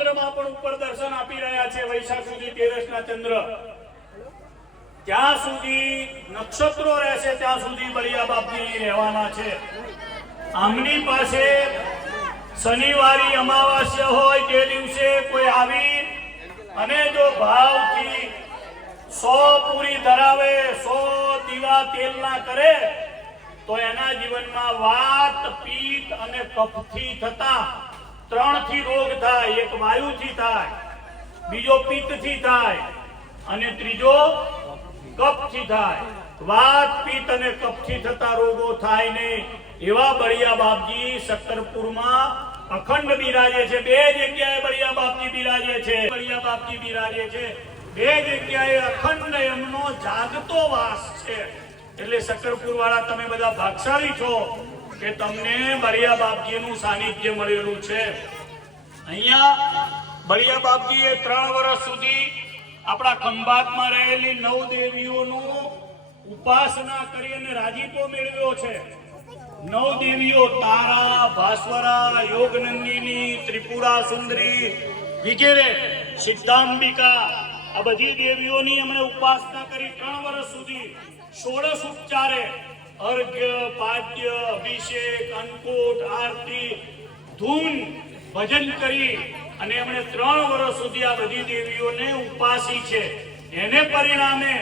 ચંદ્રમાં પણ ઉપર દર્શન આપી રહ્યા છે વૈશાખ સુધી તેરસના ચંદ્ર. ત્યાં સુધી નક્ષત્રો રહેશે ત્યાં સુધી બળિયા બાપજી રહેવાના છે. આમની પાસે શનિવારી અમાવાસ્ય હોય તે દિવસે કોઈ આવી અને જો ભાવથી સો પૂરી ધરાવે, સો દીવા તેલના કરે, તો એના જીવનમાં વાત પિત્ત અને કફથી થતા ત્રણથી રોગ થાય, એક વાયુથી થાય, બીજો પિત્તથી થાય, અને ત્રીજો કફથી થાય. વાત પિત્ત અને કફથી થતા રોગો થાય ને એવા બળિયા બાપજી સત્તરપુરમાં અખંડ બિરાજે છે. બે જગ્યાએ બળિયા બાપજી બિરાજે છે. બળિયા બાપજી બિરાજે છે. બે જગ્યાએ અખંડ એમનો જાગતો વાસ છે. એટલે સક્કરપુર વાળા તમે બધા ભાગશાળી છો. કે તમને બળિયા બાપજીનું સાનિધ્ય મળેલું છે. અહીંયા બળિયા બાપજીએ ત્રણ વર્ષ સુધી આપણા ખંભાતમાં રહેલી નવ દેવીઓનું ઉપાસના કરી અને રાજીપો મેળવ્યો છે. નવ દેવીઓ તારા, ભાસ્વરા, યોગનંદિની, ત્રિપુરા સુંદરી વગેરે સિદ્ધાંબિકા, આ બધી દેવીઓની એમણે ઉપાસના કરી ત્રણ વર્ષ સુધી. ષોડશ ઉપચારે અર્ઘ્ય પાદ્ય, અભિષેક, અન્નકૂટ, આરતી, ધૂન, ભજન કરી અને એમણે ત્રણ વર્ષ સુધી આ બધી દેવીઓને ઉપાસી છે. એને પરિણામે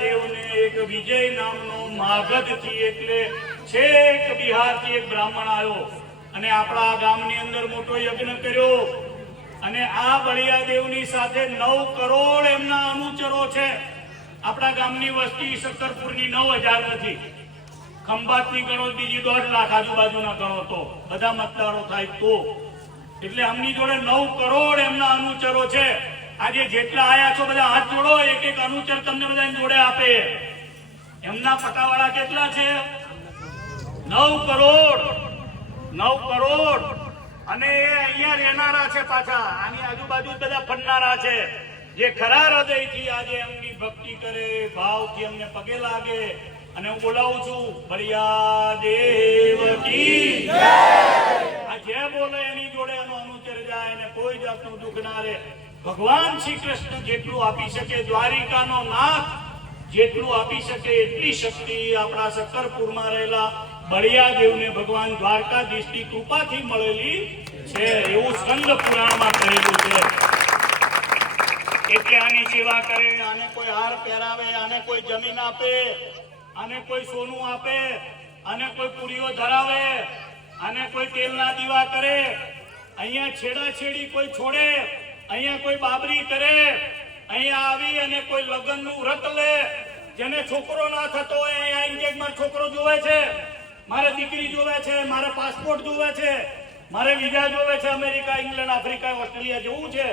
દેવને એક વિજય નામનો માગધથી એટલે છેક બિહારથી એક બ્રાહ્મણ આવ્યો અને આપણા ગામની અંદર મોટો યજ્ઞ કર્યો અને આ બળિયા દેવની સાથે નવ કરોડ એમના અનુચરો છે. આપણા ગામની વસ્તી સત્તરપુરની નવ હજાર નથી. ખંભાતની ગણો, બીજી દોઢ લાખ આજુબાજુના ગણો તો. બધા મતદારો થાય તો. એટલે અમની જોડે નવ કરોડ એમના અનુચરો છે. આજે જેટલા આયા છો બધા હાથ જોડો એક એક અનુચર તમને બધા જોડે આપે. એમના પટાવાળા કેટલા છે? નવ કરોડ. નવ કરોડ. અને એ અહીંયા રહેનારા છે પાછા. આની આજુબાજુ બધા ફરનારા છે. જે ખરા હૃદયથી આજે એમની ભક્તિ કરે, ભાવથી એમને પગે લાગે, અને હું બોલાવું છું બળિયા દેવ આ જે બોલે એની જોડે એનો અનુચર જાય અને કોઈ જાતનું દુઃખ ના રહે. ભગવાન શ્રી કૃષ્ણ જેટલું આપી શકે, દ્વારિકાનો નાથ જેટલું આપી શકે, એટલી શક્તિ આપણા સક્કરપુરમાં રહેલા બળિયા દેવને ભગવાન દ્વારકાધીશની કૃપાથી મળેલી છે. એવું સ્કંદ પુરાણમાં કહેલું છે. એટલે આની સેવા કરે. આને કોઈ હાર પહેરાવે, આને કોઈ જમીન આપે, આને કોઈ સોનું આપે, આને કોઈ પુરીઓ ધરાવે, આને કોઈ તેલના દીવા કરે, અહીંયા છેડાછેડી કોઈ છોડે, અહીંયા કોઈ બાબરી કરે, અહીંયા આવી અને કોઈ લગ્નનું વ્રત લે. જેને છોકરો ના થતો હોય, અહીંયા આવીને છોકરો જોવે છે. મારે દીકરી જોવે છે, મારે પાસપોર્ટ જોવે છે, મારે વિઝા જોવે છે, અમેરિકા ઇંગ્લેન્ડ આફ્રિકા ઓસ્ટ્રેલિયા જવું છે.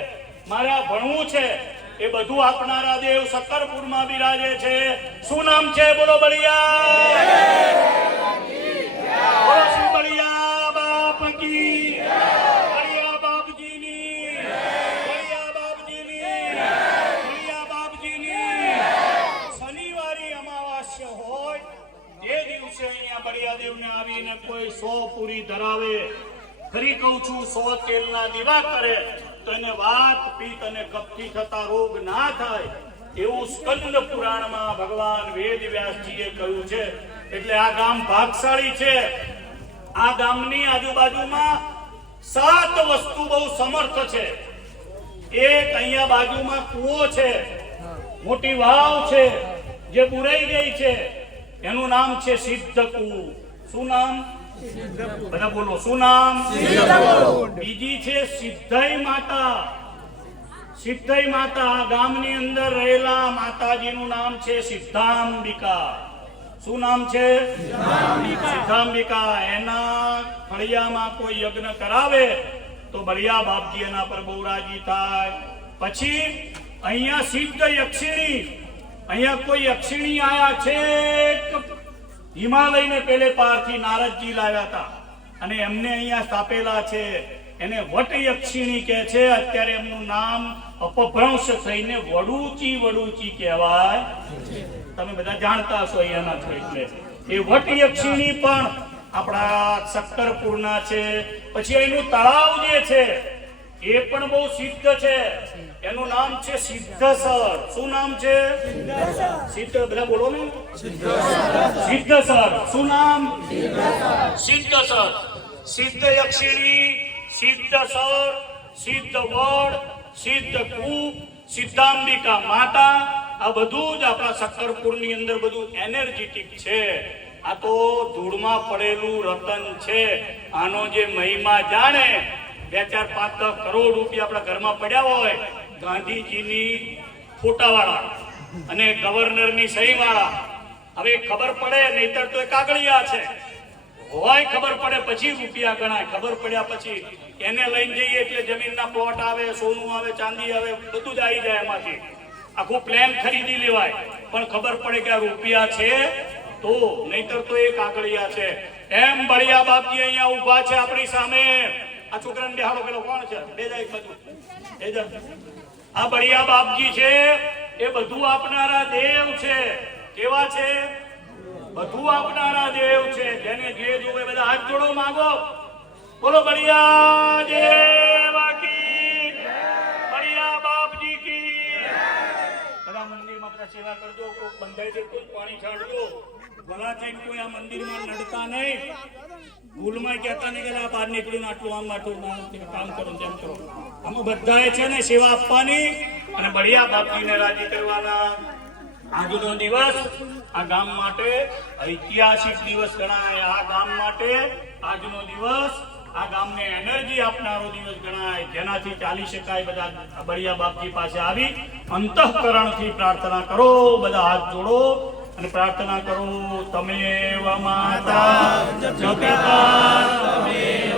મારે આ ભણવું છે, એ બધું આપનારા દેવ સત્તરપુરમાં બિરાજે છે. શું નામ છે? બોલો બળિયા. બોલો શું બળિયા બાપ કી? બાપજીની. બળિયા બાપજીની. બળિયા બાપજીની. શનિવારી અમાવાસ્ય હોય, જે દિવસે અહીંયા બળિયા આવીને કોઈ સો પૂરી ધરાવે ફરી કહું છું સો તેલના દીવા કરે તો એને વાત પિત્ત અને કપથી થતા રોગ ના થાય એવું સ્કંદ પુરાણમાં ભગવાન વેદ વ્યાસજીએ કહ્યું છે. એટલે આ ગામ ભાગશાળી છે. આ ગામની આજુબાજુમાં સાત વસ્તુ બહુ સમર્થ છે. એક અહીંયા બાજુમાં કૂવો છે. મોટી વાવ છે જે બુરાઈ ગઈ છે. એનું નામ છે સિદ્ધ કુ શું નામ? બધા બોલો શું નામ? બીજી છે સિદ્ધઈ માતા. સિદ્ધય માતા ગામની અંદર રહેલા માતાજીનું નામ છે સિદ્ધાંબિકા. શું નામ છે? સિદ્ધાંબિકા. એના ફળિયામાં કોઈ યજ્ઞ કરાવે તો બળિયા બાપજી એના પર બહુ રાજી થાય. પછી અહીંયા સિદ્ધ યક્ષિણી અહીંયા કોઈ યક્ષિણી આયા છે? હિમાલયને પેલે પારથી નારદજી લાવ્યા હતા. અને એમને અહીંયા સ્થાપેલા છે. એને વટયક્ષિણી કહે છે, અત્યારે એમનું નામ અપભ્રંશ થઈને વડુચી વડુચી કહેવાય. તમે બધા જાણતા હશો અહીંયાના છો એટલે. એ વટયક્ષિણી પણ આપણા સત્તરપુરના છે. પછી એનું તળાવ જે છે એ પણ બહુ સિદ્ધ છે. એનું નામ છે સિદ્ધસર. શું નામ છે? સિદ્ધ બધા બોલો ને. સિદ્ધસર. શું નામ? સિદ્ધસર. સિદ્ધ યક્ષિણી, સિદ્ધસર, સિદ્ધ વડ, સિદ્ધ કૂપ, સિદ્ધાંબિકા માતા. આ બધું જ આપણા શક્કરપુરની અંદર બધું એનર્જેટિક છે. આ તો ધૂળમાં પડેલું રતન છે. આનો જે મહિમા જાણે બે ચાર પાંચ દસ કરોડ રૂપિયા આપણા ઘરમાં પડ્યા હોય, ગાંધીજીની ફોટાવાળા અને ગવર્નરની સહીવાળા. હવે ખબર પડે, નહીતર તો એ કાગળિયા છે. હોય ખબર પડે, પછી રૂપિયા ગણાય. ખબર પડ્યા પછી એને લઈને જઈએ એટલે જમીનના પ્લોટ આવે, સોનું આવે, ચાંદી આવે, બધું જ આવી જાય એમાંથી. આખું પ્લેન ખરીદી લેવાય. પણ ખબર પડે કે આ રૂપિયા છે તો, નહીતર તો એ કાગળિયા છે. એમ બળિયા બાપજી અહીંયા ઊભા છે આપણી સામે. આ છોકરાને બેહાડો, પેલો કોણ છે? બે જાય બધું એ. આ બળિયા બાપજી છે, એ બધું આપનારા દેવ છે. કેવા છે? બધું આપનારા દેવ છે. જેને જે જોવે બધા હાથ જોડો માંગો. બોલો, બળિયા દેવા કી બળિયા બાપજી કી. બધા મંદિરમાં બધા સેવા કરજો કોઈ બંધાઈ દે, કોઈ પાણી છાડજો ભલા થઈને કોઈ આ મંદિરમાં નડતા નહીં. ભૂલમાં કહેતા નહીં કે આ બહાર નીકળીને આટલું આમ આટલું કામ કરો, તેમ કરો. અમે બધાએ છે ને સેવા આપવાની અને બળિયા બાપજીને રાજી કરવાના. આજનો દિવસ આ ગામ માટે ઐતિહાસિક દિવસ ગણાય. આ ગામ માટે આજનો દિવસ આ ગામને એનર્જી આપનારો દિવસ ગણાય. જેનાથી ચાલી શકાય બધા બળિયા બાપજી પાસે આવી અંતઃકરણથી પ્રાર્થના કરો, બધા હાથ જોડો. અને પ્રાર્થના કરું તમે માતા જપિતા તમેવ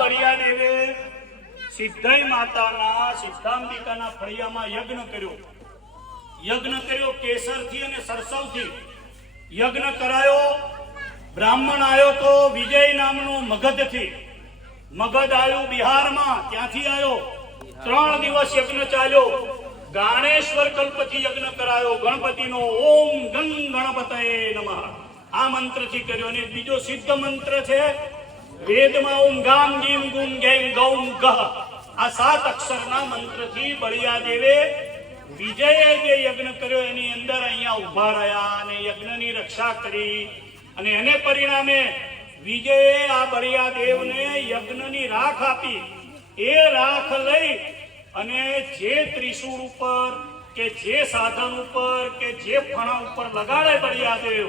આ બળિયા દેવે માતાના, સિદ્ધાંબિકાના ફળિયામાં યજ્ઞ કર્યો. યજ્ઞ કર્યો કેસરથી અને સરસવથી. યજ્ઞ કરાયો. બ્રાહ્મણ આવ્યો તો વિજય નામનો મગધથી. મગધ આવ્યો બિહારમાં, ત્યાંથી આવ્યો. ત્રણ દિવસ યજ્ઞ ચાલ્યો. ગાણેશ્વર કલ્પથી યજ્ઞ કરાયો. ગણપતિનો ઓમ ગંગ ગણપતય નમઃ. આ મંત્રથી કર્યો. અને બીજો સિદ્ધ મંત્ર છે વેદમાં ઓમ ગામ ગીમ ગુમ ગેમ ગૌમ ગહ આ સાત અક્ષરના મંત્રથી બળિયા દેવે વિજયે જે યજ્ઞ કર્યો એની અંદર અહીંયા ઊભા રહ્યા અને યજ્ઞની રક્ષા કરી અને એને પરિણામે વિજયે આ બળિયા દેવને યજ્ઞની રાખ આપી એ રાખ લઈ અને જે ત્રિશૂળ ઉપર કે જે સાધન ઉપર કે જે ફણા ઉપર લગાડે બળિયા દેવ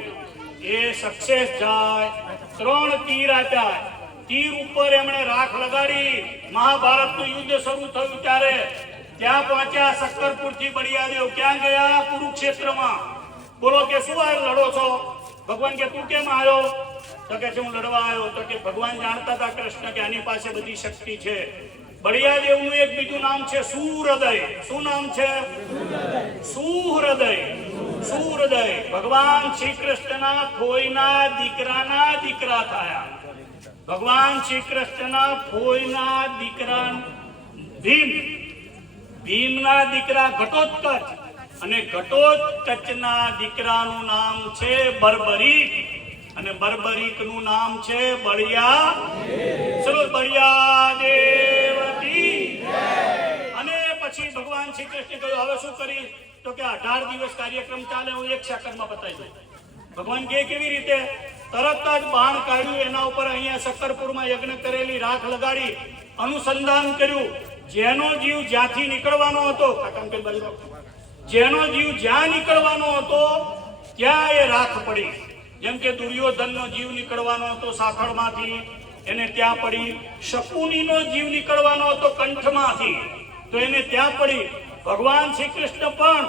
એ સક્સેસ જાય ત્રણ તીર આપ્યા તીર ઉપર એમણે રાખ લગાડી, મહાભારતનું યુદ્ધ શરૂ થયું ત્યારે. ત્યાં પહોંચ્યા શક્કરપુરથી બળિયાદેવ. ક્યાં ગયા? કુરુક્ષેત્રમાં. બોલો કે શું આ લડો છો? ભગવાન કે, તું કેમ આવ્યો? તો કે છે હું લડવા આવ્યો. તો કે, ભગવાન જાણતા હતા કૃષ્ણ કે આની પાસે બધી શક્તિ છે. બળિયાદેવનું એક બીજું નામ છે સુહૃદય. શું નામ છે? સુહૃદય. સુહૃદય. ભગવાન શ્રી કૃષ્ણના ફોઈના દીકરાના દીકરા થયા. ભગવાન શ્રી કૃષ્ણના ફોઈના દીકરા ભીમ, ભીમના દીકરા ઘટોત્કચ અને ઘટોત્કચના દીકરાનું નામ છે બર્બરીક અને બર્બરીકનું નામ છે બળિયા ચલો બળિયા દેવતી અને પછી ભગવાન શ્રી કૃષ્ણ કહ્યું, હવે શું કરી તો કે અઢાર દિવસ કાર્યક્રમ ચાલે, હું એક સેકન્ડમાં બતાવી દઉં. ભગવાન કે કેવી રીતે? તરત જ બાણ કાઢ્યું. એના ઉપર અહીંયા શક્કરપુરમાં યજ્ઞ કરેલી રાખ લગાડી, અનુસંધાન કર્યું. જેનો જીવ જ્યાંથી નીકળવાનો હતો. જેનો જીવ જ્યાં નીકળવાનો હતો, ત્યાં એ રાખ પડી. જેમ કે દુર્યોધનનો જીવ નીકળવાનો હતો સાથળમાંથી, એને ત્યાં પડી. શકુનીનો જીવ નીકળવાનો હતો કંઠમાંથી, તો એને ત્યાં પડી. ભગવાન શ્રી કૃષ્ણ પણ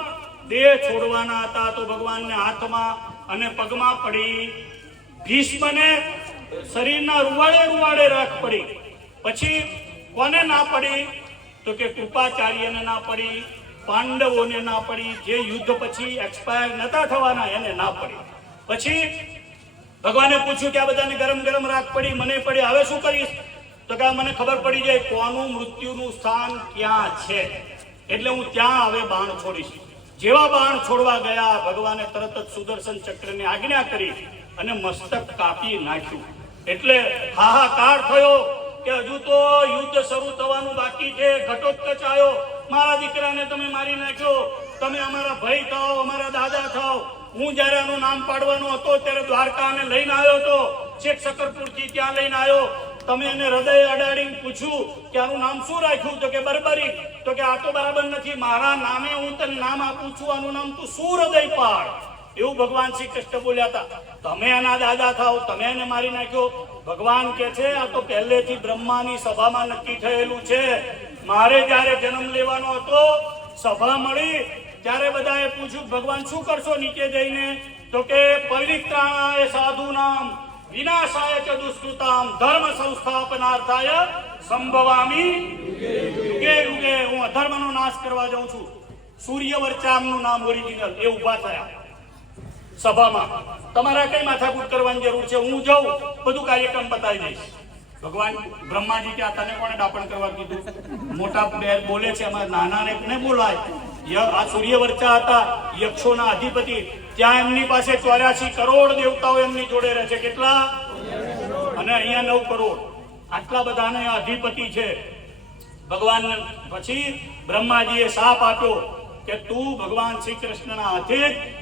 દેહ છોડવાના હતા, તો ભગવાનને હાથમાં અને પગમાં પડી. ભીષ્મને શરીરના રૂવાડે રૂવાડે રાખ પડી. પછી કોને ના પડી? તો કે કૃપાચાર્યને ના પડી, પાંડવોને ના પડી, જે યુદ્ધ પછી એક્સપાયર નતા થવાના એને ના પડી. પછી ભગવાને પૂછ્યું કે આ બધાને ગરમ ગરમ રાખ પડી, મને પડી, હવે શું કરીશ? તો કે મને ખબર પડી જાય કોનું મૃત્યુનું સ્થાન ક્યાં છે? એટલે હું ત્યાં હવે બાણ છોડીશ. જેવા બાણ છોડવા ગયા, ભગવાને તરત જ સુદર્શન ચક્રની આજ્ઞા કરી. અને મસ્તક કાપી નાખ્યું. એટલે હાહાકાર થયો કે હજુ તો યુદ્ધ શરૂ થવાનું બાકી છે, ઘટોત્કચ આવ્યો. મારા દીકરાને તમે મારી નાખ્યો. તમે અમારા ભાઈ થાઓ, અમારા દાદા થાઓ. હું જ્યારે આનું નામ પાડવાનો હતો ત્યારે દ્વારકા અમે લઈને આવ્યો હતો. શેખ શકરપુરથી ત્યાં લઈને આવ્યો. તમે એને હૃદય અડાડીને પૂછ્યું કે આનું નામ શું રાખ્યું? તો કે બરબરી. તો કે આ તો બરાબર નથી. મારા નામે હું તને નામ આપું છું. આનું નામ તું શું હૃદય પાડ? એવું ભગવાન શ્રી કૃષ્ણ બોલ્યા હતા, તમે એના દાદા થાવ તમે એને મારી નાખ્યો. ભગવાન કે છે, આ તો પહેલેથી બ્રહ્માની સભામાં નક્કી થયેલું છે. મારે જ્યારે જન્મ લેવાનો હતો, સભા મળી, ત્યારે બધાએ પૂછ્યું, ભગવાન, શું કરશો નીચે જઈને? તો કે પવિત્રાણાય સાધુ નામ વિનાશાય ચ દુષ્કૃતામ, ધર્મ સંસ્થાપનાર્થાય સંભવામી યુગે યુગે હું અધર્મનો નાશ કરવા જાઉં છું. સૂર્યવર્ચામનું નામ ઓરિજિનલ એ ઊભા થયા. સભામાં. તમારે કઈ માથાકૂટ કરવાની જરૂર છે? હું જાઉં, બધું કાર્યક્રમ બતાવી દઈશ. ભગવાન બ્રહ્માજી આ તને કોણે દાપણ કરવા કીધું? મોટા બેર બોલે છે, અમારે નાનાને કોને બોલાય? આ સૂર્યવર્ચા હતા, યક્ષોના અધિપતિ. ત્યાં એમની પાસે ચોર્યાસી કરોડ દેવતાઓ એમની જોડે રહે છે. કેટલા? અને અહીંયા નવ કરોડ. આટલા બધાને અધિપતિ છે. ભગવાન પછી બ્રહ્માજીએ શાપ આપ્યો. કે તું ભગવાન શ્રી કૃષ્ણના હાથે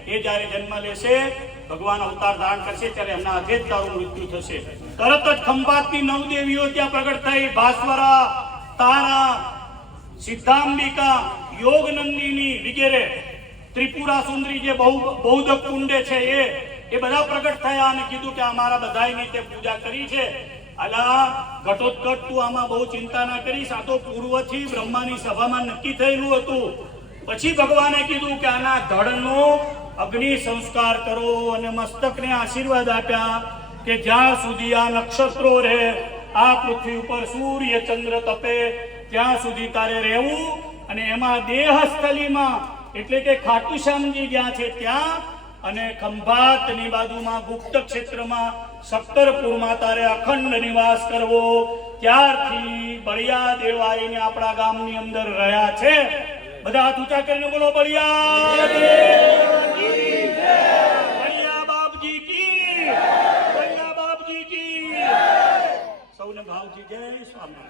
એ જ્યારે જન્મ લેશે, ભગવાન અવતાર ધારણ કરશે ત્યારે એમના હાથે જ તારું મૃત્યુ થશે. તરત જ ખંભાતની નવ દેવીઓ ત્યાં પ્રગટ થઈ. ભાસ્વરા, તારા, સિદ્ધાંબિકા યોગ નંદિની વગેરે, ત્રિપુરા સુંદરી જે બહુ, બૌદ્ધ કુંડે છે એ એ બધા પ્રગટ થયા અને કીધું કે અમારા બધાની તે પૂજા કરી છે. અલા, ઘટોત્કટ તું આમાં બહુ ચિંતા ના કરીશ. આ તો પૂર્વથી બ્રહ્માની સભામાં નક્કી થયેલું હતું. પછી ભગવાને કીધું કે આના ધડનો અગ્નિ સંસ્કાર કરો અને મસ્તકને આશીર્વાદ આપ્યા કે જ્યાં સુધી આ નક્ષત્રો રહે, આ પૃથ્વી ઉપર સૂર્ય ચંદ્ર તપે, ત્યાં સુધી તારે રહેવું અને એમાં દેહસ્થલીમાં, એટલે કે ખાટુ શ્યામજી જ્યાં છે ત્યાં અને ખંભાતની બાજુમાં ગુપ્ત ક્ષેત્રમાં સત્તરપુરમાં તારે અખંડ નિવાસ કરવો. ત્યારથી બળિયા દેવાઈને આપણા ગામની અંદર રહ્યા છે. બધા હાથ ઊંચા કરીને બોલો, બળિયા. બળિયા બાપજી કી. બળિયા બાપજી કી. સૌને ભાવજી જય સ્વામી